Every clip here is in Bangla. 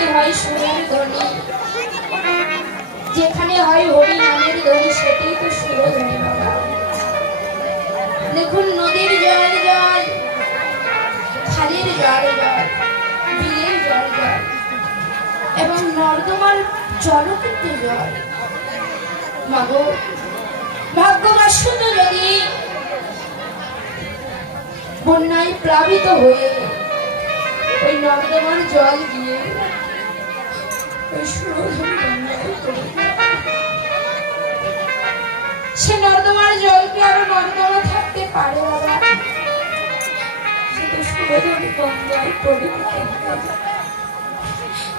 যেখানে হয় সুরের ধ্বনি, যেখানে হয় হরি নামের ধ্বনি, সেটাই তো সুরধ্বনি বাবা। দেখুন নদীর জল জল, খালের জল জল, বিলের জল জল, এবং নর্দমার জলও কিন্তু জল। মাগো ভাগ্যবশত যদি বন্যায় প্লাবিত হয়ে ওই নর্দমার জল গিয়ে সে নর্দমার জল কি আরো নর্দমা থাকতে পারে বাবা?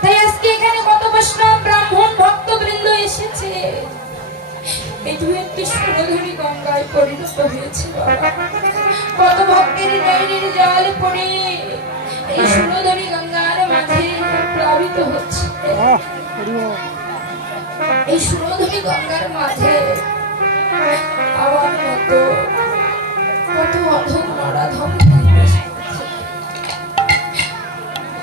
তাই আজকে এখানে কত বৈষ্ণব ব্রাহ্মণ ভক্তবৃন্দ এসেছে, এটু একটি সুরধনী গঙ্গায় পরিণত হয়েছে বাবা। কত ভক্তের নয়নের জল পড়ে এই সুরধনী গঙ্গার মাঝে প্লাবিত হচ্ছে। এই সুরধনী গঙ্গার মাঝে আমার মতো কত অধম নরাধম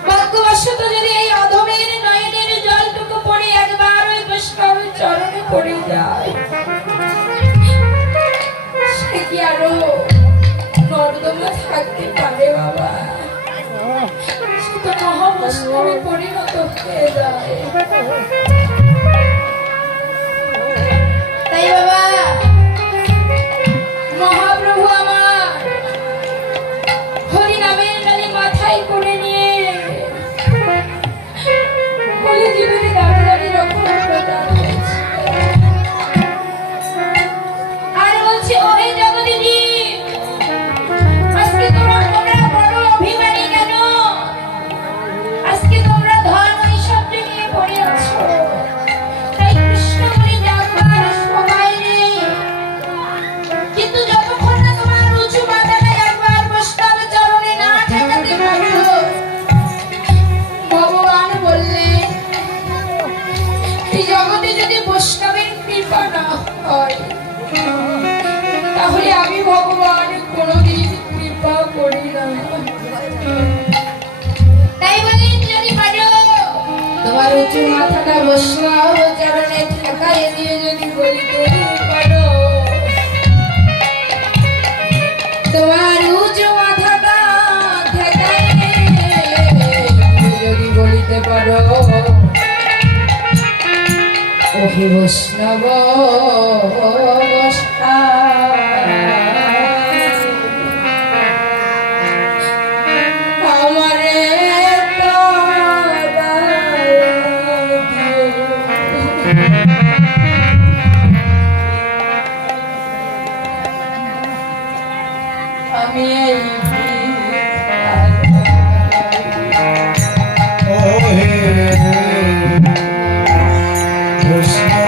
ভাগ্যবশত যদি এই অধমের নয়নের জলটুকু পড়ে একবার ওই বৈষ্ণবের চরণে পড়ে যায়, সে কি আরো নর্দমা থাকতে পারে বাবা? সে তো মহাবৈষ্ণবে পরিণত হয়ে যায়। তাই বাবা মহাপ্রভু আমার হরি নামের ডালি মাথায় করে নিয়ে বলে জীবনে দাঁড়াদাঁড়ি রকম প্রদান হয়েছে। আর বলছে ওহে জগদিনী, আজকে তোমরা বড় অভিমানী কেন? আজকে তোমরা ধর্ম ঐশ্বর্য নিয়ে পড়ে আছো, তাই কৃষ্ণ বলে ডাকবার সময় নেই। কিন্তু যতক্ষণ না তোমার উঁচু মাথাটা একবার বৈষ্ণব চরণে না ঠেকাতে পারো, ভগবান বললেন এই জগতে যদি বৈষ্ণবের কৃপা না হয়, তাহলে আমি ভগবান কোনোদিন কৃপা করি না। তাই বলেন যদি পারো তোমার উঁচু মাথাটা বৈষ্ণব চরণে ঠেকাই দিয়ে যদি বলিতে পারো, তোমার উঁচু মাথাটা ঠেকাই যদি বলিতে পারো, ওহে বৈষ্ণব আমারে আমি এই Krishna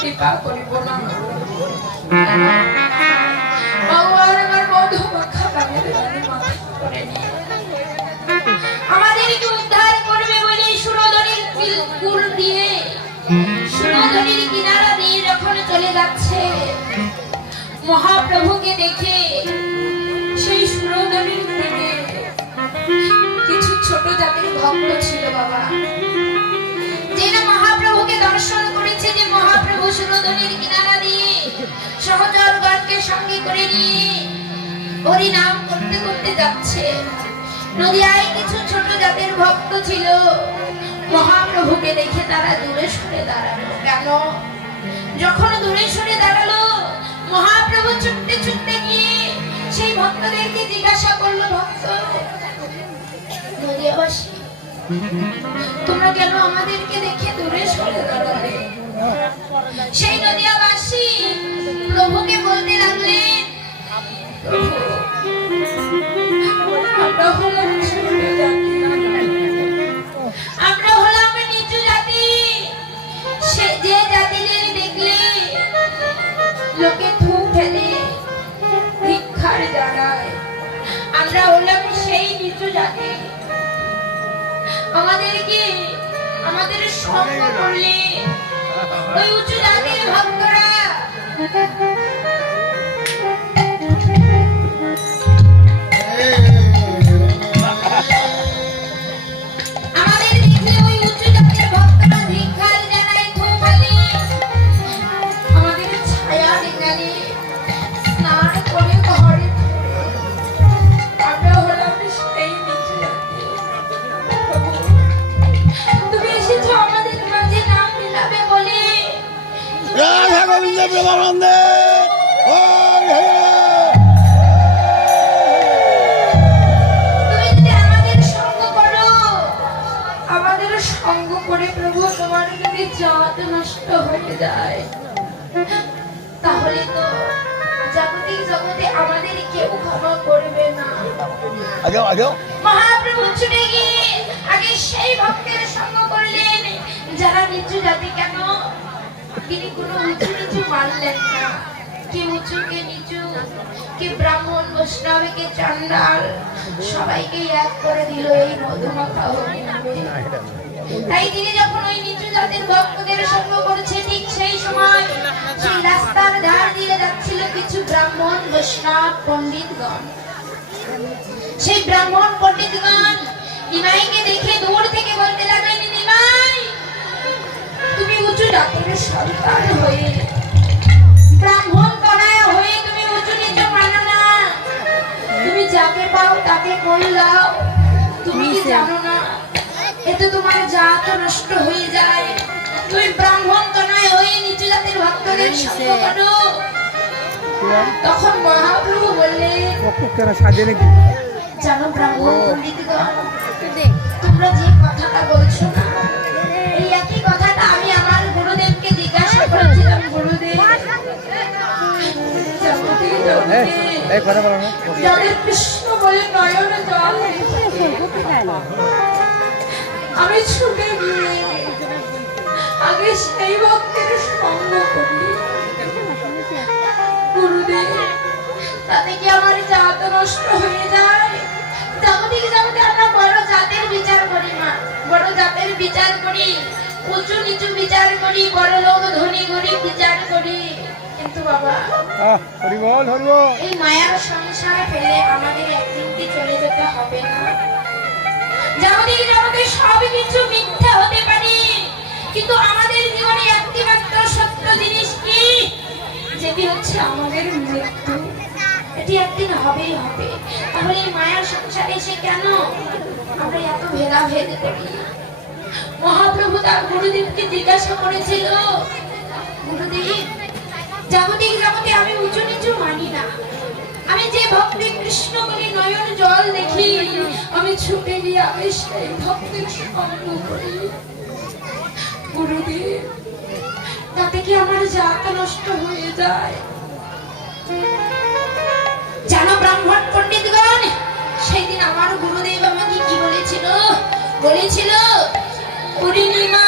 কৃপা করিব না। ভগবান আমার মধুমাখা প্রাণের বাণী মাথা করে নিয়ে আমাদেরকে উদ্ধার করবে বলে সুরধনীর কুল দিয়ে সুরধনীর কিনারা দিয়ে যখন চলে যাচ্ছে, মহাপ্রভুকে দেখে সেই সুরধনীর থেকে কিছু ছোট জাতির ভক্ত ছিল বাবা, যেটা মহাপ্রভুকে দর্শন করেছে, যে মহাপ্রভু সুরধনীর কিনারা দিয়ে সহচরগণকে সঙ্গে করে নিয়ে হরি নাম করতে করতে যাচ্ছে। নদিয়ায় কিছু ছোট জাতির ভক্ত ছিল, মহাপ্রভুকে দেখে তারা দূরে সরে দাঁড়ালো। কেন? যখন দূরে সরে দাঁড়ালো, মহাপ্রভু ছুটতে ছুটতে গিয়ে সেই ভক্তদেরকে জিজ্ঞাসা করলো, ভক্ত নদিয়াবাসী তোমরা কেন আমাদেরকে দেখে দূরে সরে দাঁড়ালে? সেই নদিয়াবাসী প্রভুকে বলতে লাগলেন, আমরা হলাম নিচু জাতি, সেই আমাদেরকে আমাদের সঙ্গ করলে ওই উঁচু জাতির ভক্তরা আমাদের দেখলে ওই উঁচু জাতির ভক্তরা ধিক্কার জানায়, থুবলে আমাদের ছায়া রেঙালে স্নান করে ঘরে আমরা হলাম সেই নিচু জাতি। তুমি এসেছো আমাদের মাঝে নাম মিলাবে বলে। রাধা গোবিন্দ প্রেমানন্দে তুমি যদি আমাদের সঙ্গ করো, আমাদের সঙ্গ করে প্রভু তোমার যদি জাত নষ্ট হয়ে যায়, তাহলে তো জাগতিক জগতে আমাদের কেউ ক্ষমা করবে না। মহাপ্রভু ছুটে গিয়ে আগে সেই ভক্তের সঙ্গ করলেন যারা নিচু জাতি। কেন? তিনি কোনো উঁচু নিচু মানলেন না। কে উঁচু, কে নিচু, কে ব্রাহ্মণ, বৈষ্ণব, কে চান্ডাল, সবাইকে এক করে দিল এই মধুমাখা হরি নামে। তাই তিনি যখন ওই নিচু জাতির ভক্তদের সঙ্গ করেছে, ঠিক সেই সময় সেই রাস্তার ধার দিয়ে যাচ্ছিল কিছু ব্রাহ্মণ, বৈষ্ণব, পণ্ডিতগণ। সেই ব্রাহ্মণ পণ্ডিতগণ নিমাইকে দেখে দূর থেকে বলতে লাগলেন, নিমাই, তুমি উঁচু জাতির সন্তান হয়ে, ব্রাহ্মণ কনায় হয়ে তুমি উঁচু নিচু মানো না। তুমি যাকে পাও তাকে কইলাও। তুমি কি জানো না এতে তোমার জাত নষ্ট হয়ে যায়? তুমি ব্রাহ্মণ কনায় হয়ে নিচু জাতির ভক্তদের সঙ্গ করো। তখন মহাপ্রভু বললেন, জানো ব্রাহ্মণ পণ্ডিতগণ, তোমরা যে কথাটা বলছো না, এই একই কথাটা আমি আমার গুরুদেবকে জিজ্ঞাসা করেছিলাম। গুরুদেব, যাদের কৃষ্ণ বলে নয়ন জল, আমি ছুটে গিয়ে আগে সেই ভক্তের সঙ্গ করি। গুরুদেব, তাতে কি আমার জাত নষ্ট হয়ে যায়? জাগতিক জগতে আমরা বড় জাতের বিচার করি না, বড় জাতের বিচার করি, উঁচু নিচু বিচার করি, বড় লোক ধনী গরিব বিচার করি। কিন্তু বাবা, এই মায়ার সংসার ফেলে আমাদের একদিন কি চলে যেতে হবে না? জাগতিক জগতে সব কিছু মিথ্যা হতে পারে, কিন্তু আমাদের জীবনে একটি মাত্র সত্য জিনিস কি? যেটি হচ্ছে আমাদের মৃত্যু। এটি একদিন হবেই হবে। তাহলে এই মায়ার সংসারে এসে কেন আমরা এত ভেদাভেদ করি? মহাপ্রভু তার গুরুদেবকে জিজ্ঞাসা করেছিল, গুরুদেব, জাগতিক জগতে আমি উঁচু নিচু মানি না। আমি যে ভক্তের কৃষ্ণ বলে নয়ন জল দেখি, আমি ছুটে গিয়ে আমি সেই ভক্তের সঙ্গ করি। গুরুদেব, তাতে কি আমার জাত নষ্ট হয়ে যায়? জানো ব্রাহ্মণ পণ্ডিতগণ, সেই দিন আমার গুরুদেব আমাকে কি বলেছিল? বলেছিল, ওরে নিমা,